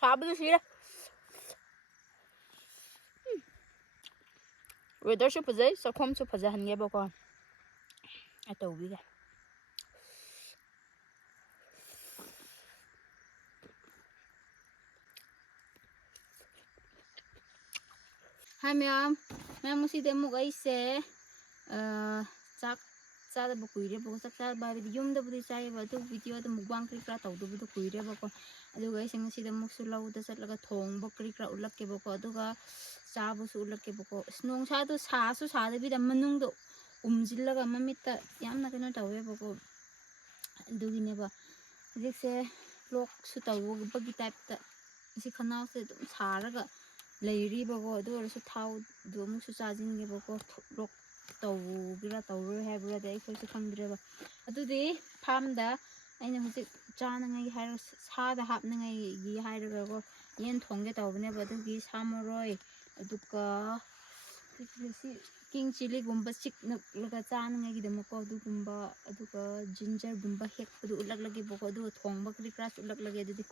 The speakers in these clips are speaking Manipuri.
사부도 싫어. 웨더쇼 보자. 서콤쇼 보자 한 개 보고. 아또 우리가. 하면 무시대 뭐가 있어. 짝 짜다 kuire bako sak cha ba video yum da budi chai ba tu video da mukbang kri kra taw du kuire bako adu ga sing si da muk su lau da sat laga thong ba kri kra ulak ke bako adu ga cha bu su ulak ke bako snong sa du sa su sa da bi da manung do umjil laga mamit ta yam na kena taw bako adu gi ne ba jik se lok su taw ba gi type ta si khanau se dum sa ra ga leiri bako adu or su thau du muk su cha jin ge bako lok tꯧgira tꯧꯔꯣꯏ ꯍꯥꯏꯕ꯭ꯔꯥꯗꯤ ꯑꯩꯈꯣꯏꯁꯨ ꯈꯪꯗ꯭ꯔꯦꯕ ꯑꯗꯨꯗꯤ ꯐꯥꯔꯝꯗ ꯑꯩꯅ ꯍꯧꯖꯤꯛ ꯆꯥꯅꯉꯥꯏ ꯍꯥꯏꯔ ꯁꯥꯗ ꯍꯥꯞꯅꯉꯥꯏꯒꯤ ꯍꯥꯏꯔꯒꯀꯣ ꯌꯦꯟ ꯊꯣꯡꯒꯦ ꯇꯧꯕꯅꯦꯕ ꯑꯗꯨꯒꯤ ꯁꯥ ꯃꯔꯣꯏ ꯑꯗꯨꯒ ꯁꯤ ꯀꯤꯡ ꯆꯤꯂꯤꯒꯨꯝꯕ ꯆꯤꯛꯂꯒ ꯆꯥꯅꯉꯥꯏꯒꯤꯗꯃꯛꯀꯣ ꯑꯗꯨꯒꯨꯝꯕ ꯑꯗꯨꯒ ꯖꯤꯟꯖꯔꯒꯨꯝꯕ ꯍꯦꯛꯄꯗꯨ ꯎꯠꯂꯛꯂꯒꯦꯕꯀꯣ ꯑꯗꯨꯒ ꯊꯣꯡꯕ ꯀꯔꯤ ꯀꯔꯥꯁꯨ ꯎꯠꯂꯛꯂꯒꯦ ꯑꯗꯨꯗꯤ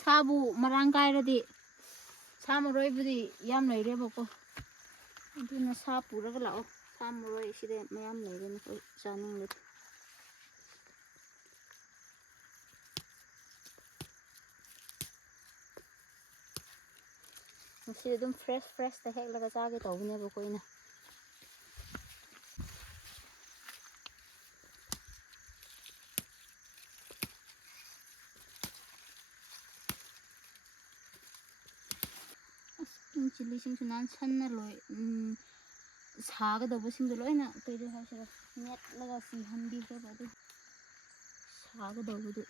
사부 marang kairadi 사 머로이부디 ꯌꯥꯝ ꯂꯩꯔꯦꯕꯀꯣ ꯑꯗꯨꯅ ꯁꯥ ꯄꯨꯔꯒ ꯂꯥꯛꯑꯣ ꯁꯥ ꯃꯔꯣꯏ ꯁꯤꯗ ꯃꯌꯥꯝ ꯂꯩꯔꯦꯅ ꯑꯩꯈꯣꯏ ꯆꯥꯅꯤꯡꯂꯗꯤ ꯃꯁꯤ ꯑꯗꯨꯝ ꯐ꯭ꯔꯦꯁꯇ ꯍꯦꯛꯂꯒ ꯆꯥꯒꯦ ꯇꯧꯕꯅꯦꯕ ꯑꯩꯈꯣꯏꯅ ꯆꯤꯂꯤꯁꯤꯡꯁꯨ ꯅꯍꯥꯟ ꯁꯟꯅ ꯂꯣꯏ ꯁꯥꯒꯗꯧꯕꯁꯤꯡꯗꯣ ꯂꯣꯏꯅ ꯀꯩꯗ ꯍꯥꯏꯁꯤꯔ ꯅꯦꯠꯂꯒ ꯁꯤꯍꯟꯕꯤꯈ꯭ꯔꯦꯕ ꯑꯗꯨ ꯁꯥꯒꯗꯧꯕꯗꯨ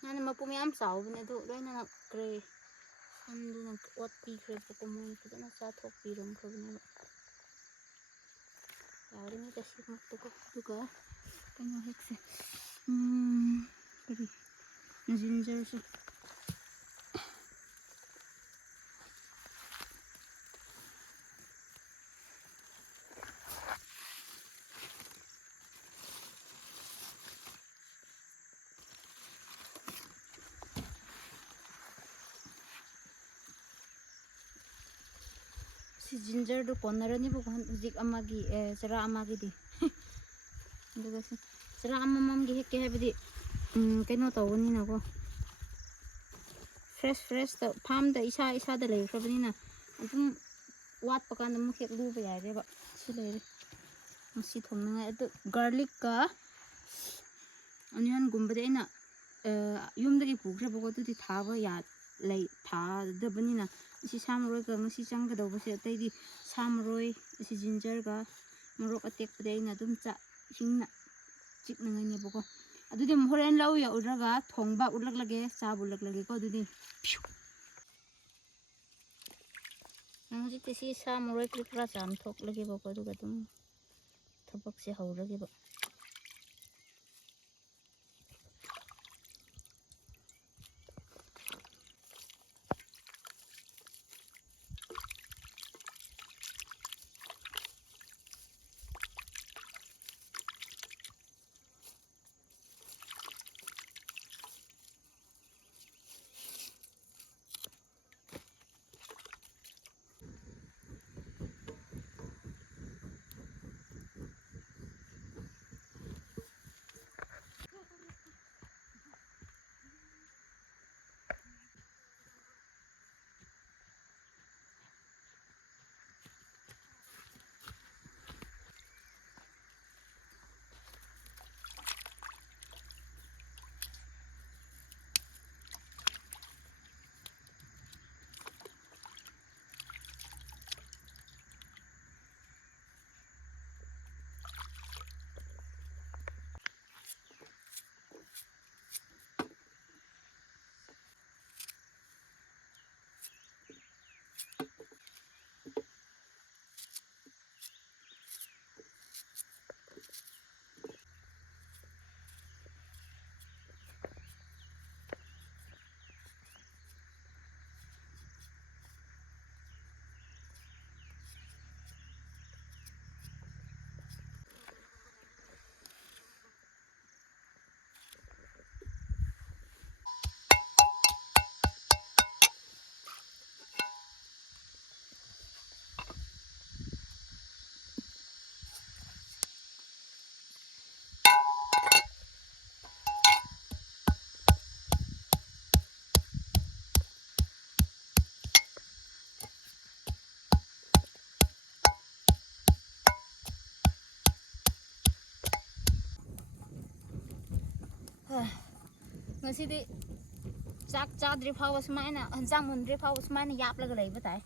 ꯅꯍꯥꯟ ꯃꯄꯨꯝ ꯌꯥꯝ ꯆꯥꯎꯕꯅꯦ ꯑꯗꯨ ꯂꯣꯏꯅ ꯀꯔꯤ ꯁꯟꯗꯨꯅ ꯑꯣꯠꯄꯤꯈ꯭ꯔꯦꯕꯀꯣ ꯃꯣꯏꯅ ꯐꯖꯅ ꯆꯥꯊꯣꯛꯄꯤꯔꯝꯈ꯭ꯔꯕꯅꯦꯕ ꯌꯥꯔꯤꯉꯩꯗ ꯁꯤꯃꯛꯇꯀꯣ ꯑꯗꯨꯒ ꯀꯩꯅꯣ ꯍꯦꯛꯁꯦ ꯀꯔꯤ ꯖꯤꯟꯖꯔꯁꯨ ꯁꯤ ꯖꯤꯟꯖꯔꯗꯨ ꯀꯣꯟꯅꯔꯅꯤꯕꯀꯣ ꯍꯧꯖꯤꯛ ꯑꯃꯒꯤ ꯆꯔꯥ ꯑꯃꯒꯤꯗꯤ ꯑꯗꯨꯒ ꯁꯤ ꯆꯔꯥ ꯑꯃꯃꯝꯒꯤ ꯍꯦꯛꯀꯦ ꯍꯥꯏꯕꯗꯤ ꯀꯩꯅꯣ ꯇꯧꯕꯅꯤꯅꯀꯣ ꯐ꯭ꯔꯦꯁꯇ ꯐꯥꯔꯝꯗ ꯏꯁꯥꯗ ꯂꯩꯈ꯭ꯔꯕꯅꯤꯅ ꯑꯗꯨꯝ ꯋꯥꯠꯄ ꯀꯥꯟꯗ ꯑꯃꯨꯛ ꯍꯦꯛꯂꯨꯕ ꯌꯥꯏꯔꯦꯕ ꯁꯤ ꯂꯩꯔꯦ ꯃꯁꯤ ꯊꯣꯡꯅꯉꯥꯏ ꯑꯗꯨ ꯒꯥꯔꯂꯤꯛꯀ ꯑꯣꯅꯤꯌꯟꯒꯨꯝꯕꯗꯤ ꯑꯩꯅ ꯌꯨꯝꯗꯒꯤ ꯄꯨꯈ꯭ꯔꯦꯕꯀꯣ ꯑꯗꯨꯗꯤ ꯊꯥꯗꯕꯅꯤꯅ ꯁꯤ ꯁꯥ ꯃꯔꯣꯏꯒ ꯉꯁꯤ ꯆꯪꯒꯗꯧꯕꯁꯦ ꯑꯇꯩꯗꯤ ꯁꯥ ꯃꯔꯣꯏ ꯑꯁꯤ ꯖꯤꯟꯖꯔꯒ ꯃꯣꯔꯣꯛ ꯑꯇꯦꯛꯄꯗꯤ ꯑꯩꯅ ꯑꯗꯨꯝ ꯏꯁꯤꯡꯅ ꯆꯤꯛꯅꯉꯥꯏꯅꯦꯕꯀꯣ ꯑꯗꯨꯗꯤ ꯍꯣꯔꯦꯟ ꯂꯧ ꯌꯧꯔꯒ ꯊꯣꯡꯕ ꯎꯠꯂꯛꯂꯒꯦ ꯆꯥꯕ ꯎꯠꯂꯛꯂꯒꯦꯀꯣ ꯑꯗꯨꯗꯤ ꯍꯧꯖꯤꯛꯇꯤ ꯁꯤ ꯁꯥ ꯃꯔꯣꯏ ꯀꯔꯤ ꯀꯔꯥ ꯆꯥꯝꯊꯣꯛꯂꯒꯦꯕꯀꯣ ꯑꯗꯨꯒ ꯑꯗꯨꯝ ꯊꯕꯛꯁꯦ ꯍꯧꯔꯒꯦꯕ ngasi di chak chadri phawa sumaina hanjang mundri phawa sumaina yaplaga leiba tai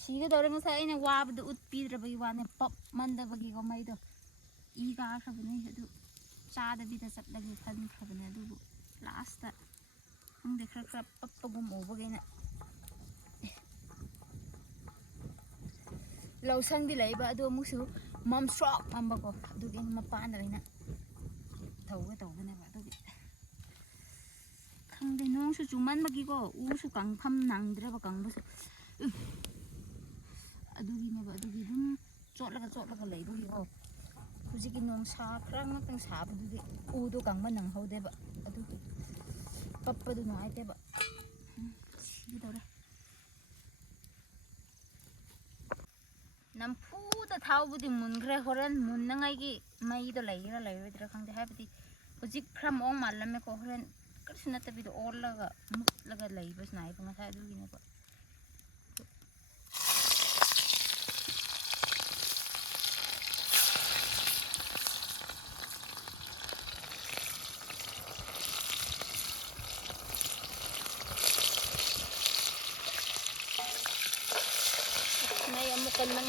siga dore ngasa aina wabdu utpidra bagi wane pop manda bagi ko mai do I ga khabane adu chada bida chatlagi khan khabane adu last ta ang de khra khra pappagum obagena lausang di leiba adu musu mom strok mamba ko adu gen mapana reina thauga tawbane ba adu khangde nong su chuman bagi ko u su kang pham nangdre ba kang bu adu gi ne ba adu gi dum chotlaga lei du gi ko huji gi nong sa krang nak tang sa bu di u du kang ba nang hode ba adu pappa du no ai te ba gi dore nam phu da thau bu di mun gre horan mun na ngai gi mai do lei dra khang de ha bi huji khram ong mal me ko horan krisna ta bi do orlaga mutlaga lei bas nai ba nga du gi ne ba nay amukan man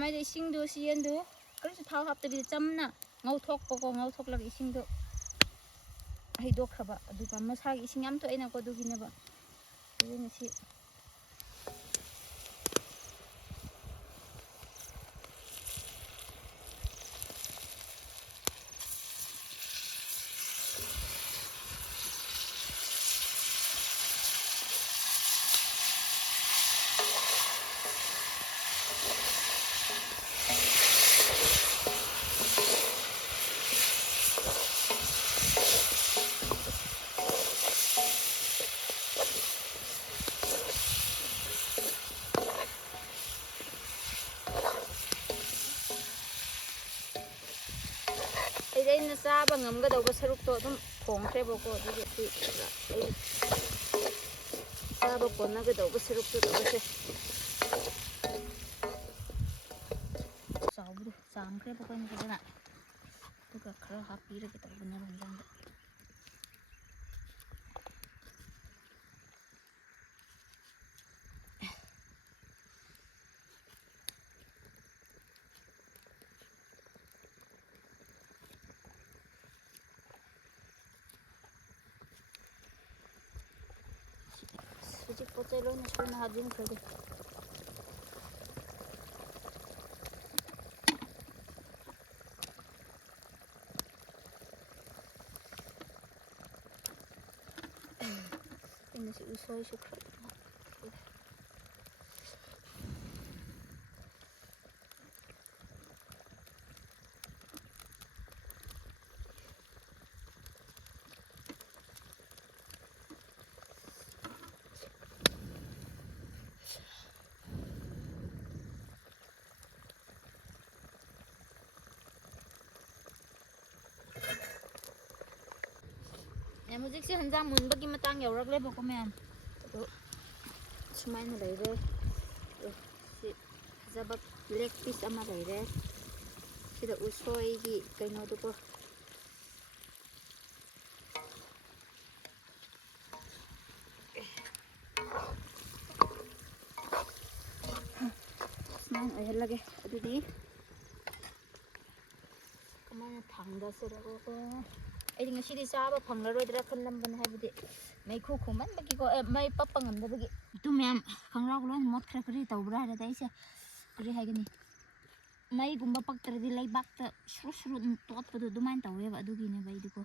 mai de sing do sian do kar su thau hap ta bi chamna ngau thok ko ngau thok lag ising do ai do khaba adu ka ma sa ising am to ena ko du gi ne ba du ni si na saba ngamga dauba saruk to dum phongkre bo ko du si ai saba konna ga dauba saruk to do se saubu samkre bo ko ni ga na tu ka khra ha pi re ta bana ron jang suji potai lo na suna hadin khade ini si usoi su khade Music si hanjang mun bagi matang yaurak le bako men to sumaina leire si zabak leg piece ama leire sida usoi gi kaino to ko sumaina ai lage adudi kamana thangda sira ko ai ngasi di saba phanglaroi dra khanlam ban habidi mai khu khuman bagi ko mai papangam da bagi tu mem khangrau lon mot khra khri tawbra ra dai se kri hagini mai gumba paktra di lai bak ta shru shru tot padu duman tawe ba du gi ne bai du ko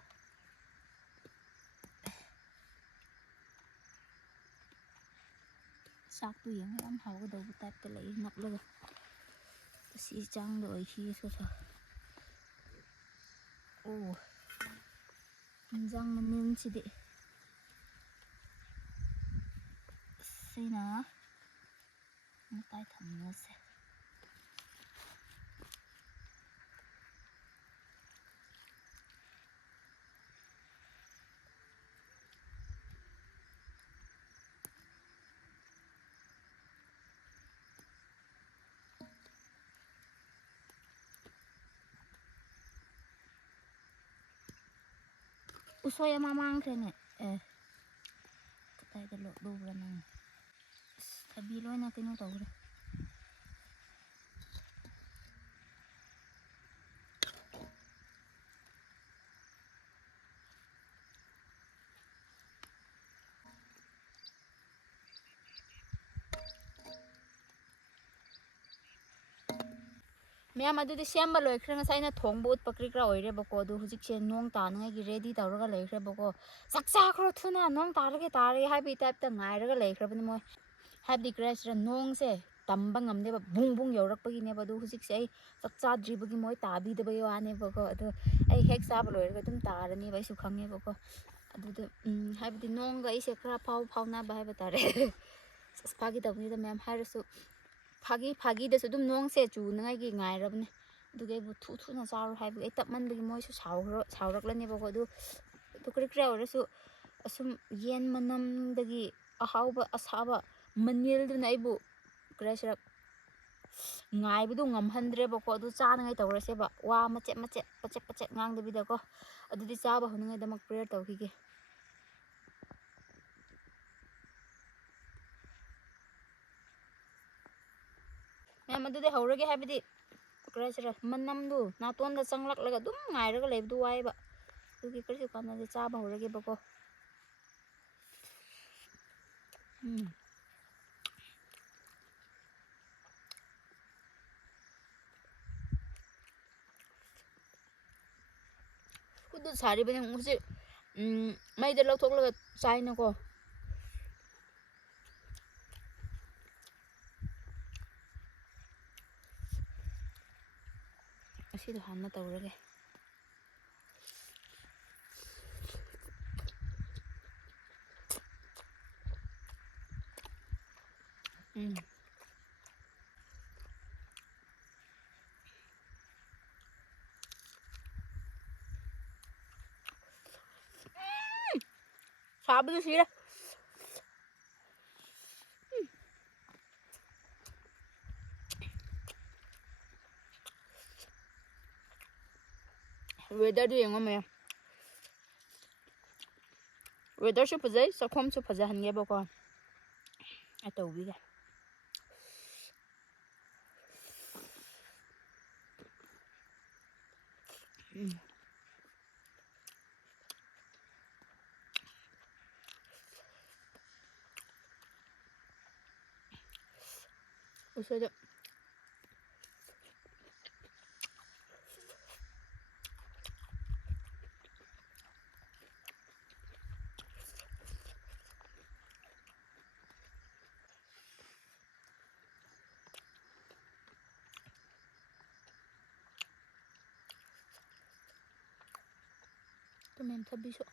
ꯆꯥꯛꯇꯨ ꯌꯦꯡꯉ ꯌꯥꯝ ꯍꯥꯎꯒꯗꯧꯕ ꯇꯥꯏꯞꯇ ꯂꯩ ꯅꯞꯂꯒ ꯑꯁꯤ ꯆꯥꯡꯗ ꯑꯣꯏꯈꯤꯁꯨ ꯑꯣ ꯏꯟꯖꯥꯡ ꯃꯅꯤꯟꯁꯤꯗꯤ ꯁꯤꯅ ꯃꯇꯥꯏ ꯊꯝꯃꯁꯦ ꯎꯁꯣꯏ ꯑꯃ ꯃꯥꯡꯈ꯭ꯔꯦꯅꯦ ꯀꯗꯥꯏꯗ ꯂꯣꯠꯂꯨꯕ꯭ꯔꯥ ꯅꯪ ꯊꯕꯤ ꯂꯣꯏꯅ ꯀꯩꯅꯣ ꯇꯧꯈ꯭ꯔꯦ ꯃꯌꯥꯝ ꯑꯗꯨꯗꯤ ꯁꯦꯝꯕ ꯂꯣꯏꯈ꯭ꯔꯦ ꯉꯁꯥꯏ ꯑꯩꯅ ꯊꯣꯡꯕ ꯎꯠꯄ ꯀꯔꯤ ꯀꯔꯥ ꯑꯣꯏꯔꯦꯕꯀꯣ ꯑꯗꯨ ꯍꯧꯖꯤꯛꯁꯦ ꯅꯣꯡ ꯇꯥꯅꯉꯥꯏꯒꯤ ꯔꯦꯗꯤ ꯇꯧꯔꯒ ꯂꯩꯈ꯭ꯔꯦꯕꯀꯣ ꯆꯥꯛ ꯆꯥꯈ꯭ꯔꯣ ꯊꯨꯅ ꯅꯣꯡ ꯇꯥꯔꯒꯦ ꯍꯥꯏꯕꯒꯤ ꯇꯥꯏꯞꯇ ꯉꯥꯏꯔꯒ ꯂꯩꯈ꯭ꯔꯕꯅꯤ ꯃꯣꯏ ꯍꯥꯏꯕꯗꯤ ꯀꯔꯤ ꯍꯥꯏꯁꯤꯔꯥ ꯅꯣꯡꯁꯦ ꯇꯝꯕ ꯉꯝꯗꯦꯕ ꯕꯨꯡ ꯕꯨꯡ ꯌꯧꯔꯛꯄꯒꯤꯅꯦꯕ ꯑꯗꯨ ꯍꯧꯖꯤꯛꯁꯦ ꯑꯩ ꯆꯥꯛ ꯆꯥꯗ꯭ꯔꯤꯕꯒꯤ ꯃꯣꯏ ꯇꯥꯕꯤꯗꯕꯒꯤ ꯋꯥꯅꯦꯕꯀꯣ ꯑꯗꯣ ꯑꯩ ꯍꯦꯛ ꯆꯥꯕ ꯂꯣꯏꯔꯒ ꯑꯗꯨꯝ ꯇꯥꯔꯅꯦꯕ ꯑꯩꯁꯨ ꯈꯪꯉꯦꯕꯀோ ꯑꯗꯨꯗ ꯍꯥꯏꯕꯗꯤ ꯅꯣꯡꯒ ꯑꯩꯁꯦ ꯈꯔ ꯐꯥꯎꯅꯕ ꯍꯥꯏꯕ ꯇꯥꯔꯦ ꯑꯁ ꯐꯥꯒꯤꯗꯕꯅꯤꯗ ꯃꯌꯥꯝ ꯍꯥꯏꯔꯁꯨ ꯐꯥꯒꯤꯗꯁꯨ ꯑꯗꯨꯝ ꯅꯣꯡꯁꯦ ꯆꯨꯅꯉꯥꯏꯒꯤ ꯉꯥꯏꯔꯕꯅꯦ ꯑꯗꯨꯒꯤ ꯑꯩꯕꯨ ꯊꯨꯅ ꯆꯥꯔꯣ ꯍꯥꯏꯕꯒꯤ ꯑꯩ ꯇꯞꯃꯟꯕꯒꯤ ꯃꯣꯏꯁꯨ ꯁꯥꯎꯔꯛꯂꯅꯦꯕꯀꯣ ꯑꯗꯨ ꯀꯔꯤ ꯀꯔꯤ ꯑꯣꯏꯔꯁꯨ ꯑꯁꯨꯝ ꯌꯦꯟ ꯃꯅꯝꯗꯒꯤ ꯑꯍꯥꯎꯕ ꯑꯁꯥꯕ ꯃꯅꯤꯜꯗꯨꯅ ꯑꯩꯕꯨ ꯀꯔꯤ ꯍꯥꯏꯁꯤꯔꯥ ꯉꯥꯏꯕꯗꯨ ꯉꯝꯍꯟꯗ꯭ꯔꯦꯕꯀꯣ ꯑꯗꯨ ꯆꯥꯅꯉꯥꯏ ꯇꯧꯔꯁꯦꯕ ꯋꯥ ꯃꯆꯦꯠ ꯄꯆꯦꯠ ꯉꯥꯡꯗꯕꯤꯗꯀꯣ ꯑꯗꯨꯗꯤ ꯆꯥꯕ ꯍꯧꯅꯉꯥꯏꯗꯃꯛ ꯄ꯭ꯔꯦꯌꯔ ꯇꯧꯈꯤꯒꯦ ꯃꯌꯥꯝ ꯑꯗꯨꯗꯤ ꯍꯧꯔꯒꯦ ꯍꯥꯏꯕꯗꯤ ꯀꯔꯤ ꯍꯥꯏꯁꯤꯔꯥ ꯃꯅꯝꯗꯨ ꯅꯥꯇꯣꯟꯗ ꯆꯪꯂꯛꯂꯒ ꯑꯗꯨꯝ ꯉꯥꯏꯔꯒ ꯂꯩꯕꯗꯨ ꯋꯥꯏꯑꯦꯕ ꯑꯗꯨꯒꯤ ꯀꯔꯤꯁꯨ ꯀꯥꯟꯅꯗꯦ ꯆꯥꯕ ꯍꯧꯔꯒꯦꯕꯀꯣ ꯈꯨꯠꯇ ꯁꯥꯔꯤꯕꯅꯤ ꯍꯧꯖꯤꯛ ꯃꯩꯗ ꯂꯧꯊꯣꯛꯂꯒ ꯆꯥꯏꯅꯀꯣ ꯑꯁꯤꯗꯣ ꯍꯥꯟꯅ ꯇꯧꯔꯒꯦ 사부도 싫어. 웨더도 영어면 웨더ꯁꯨ ꯐꯖꯩ ꯆꯥꯛꯈꯨꯝꯁꯨ ꯐꯖꯍꯟꯒꯦꯕꯀꯣ ꯑꯩ ꯇꯧꯕꯤꯒꯦ 우선은 좀 햄터비쇼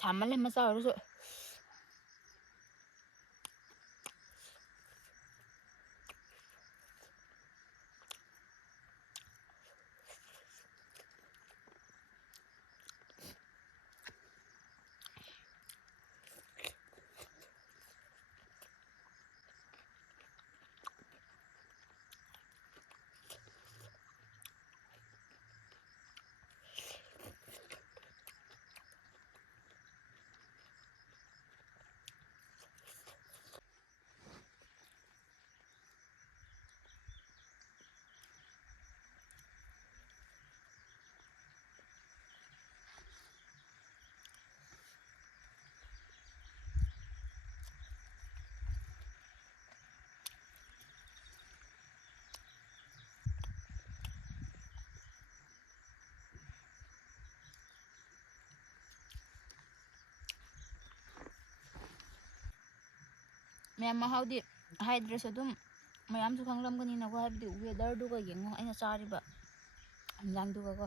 사말레 마사 어르소 ꯃꯌꯥꯝ ꯃꯍꯥꯎꯗꯤ ꯍꯥꯏꯗ꯭ꯔꯁꯨ ꯑꯗꯨꯝ ꯃꯌꯥꯝꯁꯨ ꯈꯪꯂꯝꯒꯅꯤꯅꯀꯣ ꯍꯥꯏꯕꯗꯤ ꯋꯦꯗꯔꯗꯨꯒ ꯌꯦꯡꯉꯣ ꯑꯩꯅ ꯆꯥꯔꯤꯕ ꯏꯟꯖꯥꯡꯗꯨꯒꯀꯣ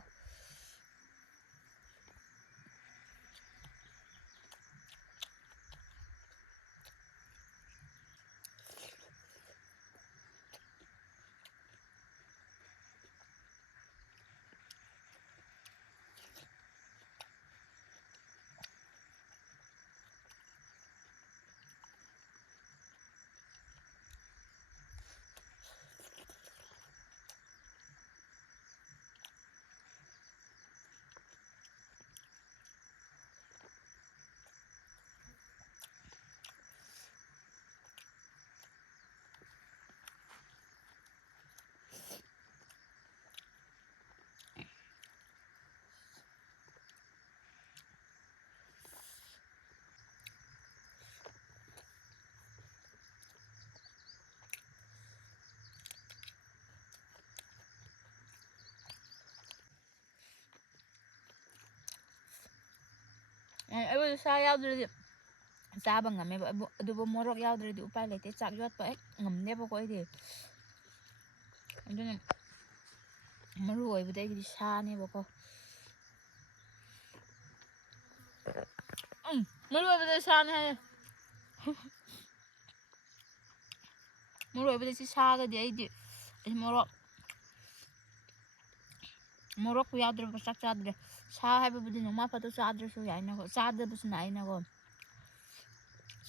ꯑꯩꯈꯣꯏ ꯁꯥ ꯌꯥꯎꯗ꯭ꯔꯗꯤ ꯆꯥꯕ ꯉꯝꯃꯦꯕ ꯑꯗꯨꯕꯨ ꯃꯣꯔꯣꯛ ꯌꯥꯎꯗ꯭ꯔꯗꯤ ꯎꯄꯥꯏ ꯂꯩꯇꯦ ꯆꯥꯛ ꯌꯣꯠꯄ ꯍꯦꯛ ꯉꯝꯗꯦꯕꯀꯣ ꯑꯩꯗꯤ ꯑꯗꯨꯅ ꯃꯔꯨ ꯑꯣꯏꯕꯗꯤ ꯑꯩꯒꯤꯗꯤ ꯁꯥꯅꯦꯕꯀꯣ ꯃꯔꯨ ꯑꯣꯏꯕꯗꯤ ꯁꯥꯅꯦ ꯍꯥꯏꯌꯦ ꯃꯔꯨ ꯑꯣꯏꯕꯗꯤ ꯁꯤ ꯁꯥꯒꯗꯤ ꯑꯩꯗꯤ ꯃꯣꯔꯣꯛꯄꯨ ꯌꯥꯎꯗ꯭ꯔꯕ ꯆꯥꯛ ꯆꯥꯗ꯭ꯔꯦ ꯁꯥ ꯍꯥꯏꯕꯕꯨꯗꯤ ꯅꯣꯡꯃ ꯐꯗꯣ ꯆꯥꯗ꯭ꯔꯁꯨ ꯌꯥꯏꯅꯀꯣ ꯆꯥꯗꯕꯁꯨ ꯅꯥꯏꯅꯀꯣ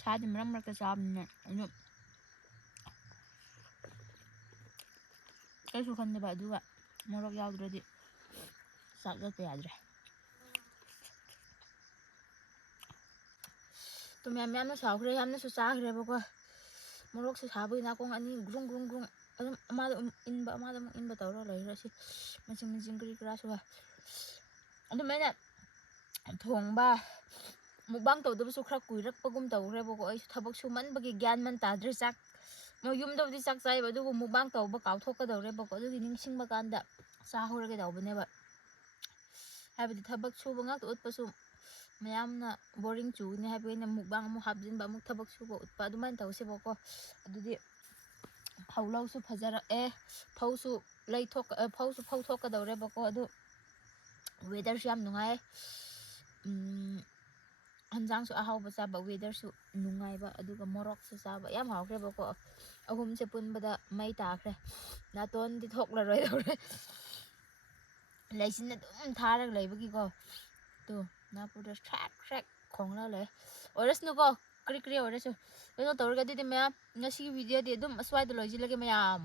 ꯁꯥꯗꯤ ꯃꯔꯛ ꯃꯔꯛꯇ ꯆꯥꯕꯅꯤꯅ ꯑꯗꯨ ꯀꯩꯁꯨ ꯈꯟꯗꯦꯕ ꯑꯗꯨꯒ ꯃꯣꯔꯣꯛ ꯌꯥꯎꯗ꯭ꯔꯗꯤ ꯆꯥꯛ ꯌꯣꯠꯄ ꯌꯥꯗ꯭ꯔꯦ ꯇꯨ ꯃꯌꯥꯝ ꯌꯥꯝꯅ ꯁꯥꯎꯈ꯭ꯔꯦ ꯌꯥꯝꯅꯁꯨ ꯆꯥꯈ꯭ꯔꯦꯕꯀꯣ ꯃꯣꯔꯣꯛꯁꯦ ꯁꯥꯕꯒꯤ ꯅꯥꯀꯣꯡ ꯑꯅꯤ ꯒ꯭ꯔꯨꯡ ꯒ꯭ꯔꯨꯡ ꯒ꯭ꯔꯨꯡ ꯑꯗꯨꯝ ꯑꯃꯗ ꯏꯟꯕ ꯑꯃꯗ ꯑꯃꯨꯛ ꯏꯟꯕ ꯇꯧꯔꯒ ꯂꯩꯈ꯭ꯔꯦ ꯁꯤ ꯃꯆꯤꯟ ꯀꯔꯤ ꯀꯔꯥꯁꯨ ꯑꯗꯨꯃꯥꯏꯅ ꯊꯣꯡꯕ ꯃꯨꯛꯕꯥꯡ ꯇꯧꯗꯕꯁꯨ ꯈꯔ ꯀꯨꯏꯔꯛꯄꯒꯨꯝ ꯇꯧꯈ꯭ꯔꯦꯕꯀꯣ ꯑꯩꯁꯨ ꯊꯕꯛ ꯁꯨꯃꯟꯕꯒꯤ ꯒ꯭ꯌꯥꯟ ꯃꯟ ꯇꯥꯗ꯭ꯔꯦ ꯆꯥꯛ ꯌꯨꯝꯗꯕꯨꯗꯤ ꯆꯥꯛ ꯆꯥꯏꯕ ꯑꯗꯨꯕꯨ ꯃꯨꯛꯕꯥꯡ ꯇꯧꯕ ꯀꯥꯎꯊꯣꯛꯀꯗꯧꯔꯦꯕꯀꯣ ꯑꯗꯨꯒꯤ ꯅꯤꯡꯁꯤꯡꯕ ꯀꯥꯟꯗ ꯆꯥꯍꯧꯔꯒꯦ ꯇꯧꯕꯅꯦꯕ ꯍꯥꯏꯕꯗꯤ ꯊꯕꯛ ꯁꯨꯕ ꯉꯥꯛꯇ ꯎꯠꯄꯁꯨ ꯃꯌꯥꯝꯅ ꯕꯣꯔꯤꯡ ꯆꯨꯒꯅꯤ ꯍꯥꯏꯕꯒꯤ ꯑꯩꯅ ꯃꯨꯛꯕꯥꯡ ꯑꯃꯨꯛ ꯍꯥꯞꯆꯤꯟꯕ ꯑꯃꯨꯛ ꯊꯕꯛ ꯁꯨꯕ ꯎꯠꯄ ꯑꯗꯨꯃꯥꯏꯅ ꯇꯧꯁꯦꯕꯀꯣ ꯑꯗꯨꯗꯤ ꯐꯧ ꯂꯧꯁꯨ ꯐꯖꯔꯛꯑꯦ ꯐꯧꯁꯨ ꯐꯧ ꯊꯣꯛꯀꯗꯧꯔꯦꯕꯀꯣ ꯑꯗꯨ ꯋꯦꯗꯔꯁꯨ ꯌꯥꯝ ꯅꯨꯡꯉꯥꯏ ꯍꯟꯖꯥꯡꯁꯨ ꯑꯍꯥꯎꯕ ꯆꯥꯕ ꯋꯦꯗꯔꯁꯨ ꯅꯨꯡꯉꯥꯏꯕ ꯑꯗꯨꯒ ꯃꯣꯔꯣꯛꯁꯨ ꯆꯥꯕ ꯌꯥꯝ ꯍꯥꯎꯈ꯭ꯔꯦꯕꯀꯣ ꯑꯍꯨꯝꯁꯦ ꯄꯨꯟꯕꯗ ꯃꯩ ꯇꯥꯈ꯭ರೆ ꯅꯥꯇꯣꯟꯗꯤ ꯊꯣꯛꯂꯔꯣꯏꯗꯧꯔꯦ ꯂꯩꯆꯤꯟ ꯑꯗꯨꯝ ꯊꯥꯔꯒ ꯂꯩꯕꯒꯤꯀꯣ ꯇꯣ ꯅꯥꯄꯨꯔꯗ ꯁ꯭ꯔꯦꯛ ꯁ꯭ꯔꯦꯛ ꯈꯣꯡꯂꯒ ꯂꯩ ꯑꯣꯏꯔꯁꯅꯨꯀꯣ ꯀꯔꯤ ꯑꯣꯏꯔꯁꯨ ꯀꯩꯅꯣ ꯇꯧꯔꯒ ꯑꯗꯨꯗꯤ ꯃꯌꯥꯝ ꯉꯁꯤꯒꯤ ꯚꯤꯗꯤꯑꯣꯗꯤ ꯑꯗꯨꯝ ꯑꯁ꯭ꯋꯥꯏꯗ ꯂꯣꯏꯁꯤꯜꯂꯒꯦ ꯃꯌꯥꯝ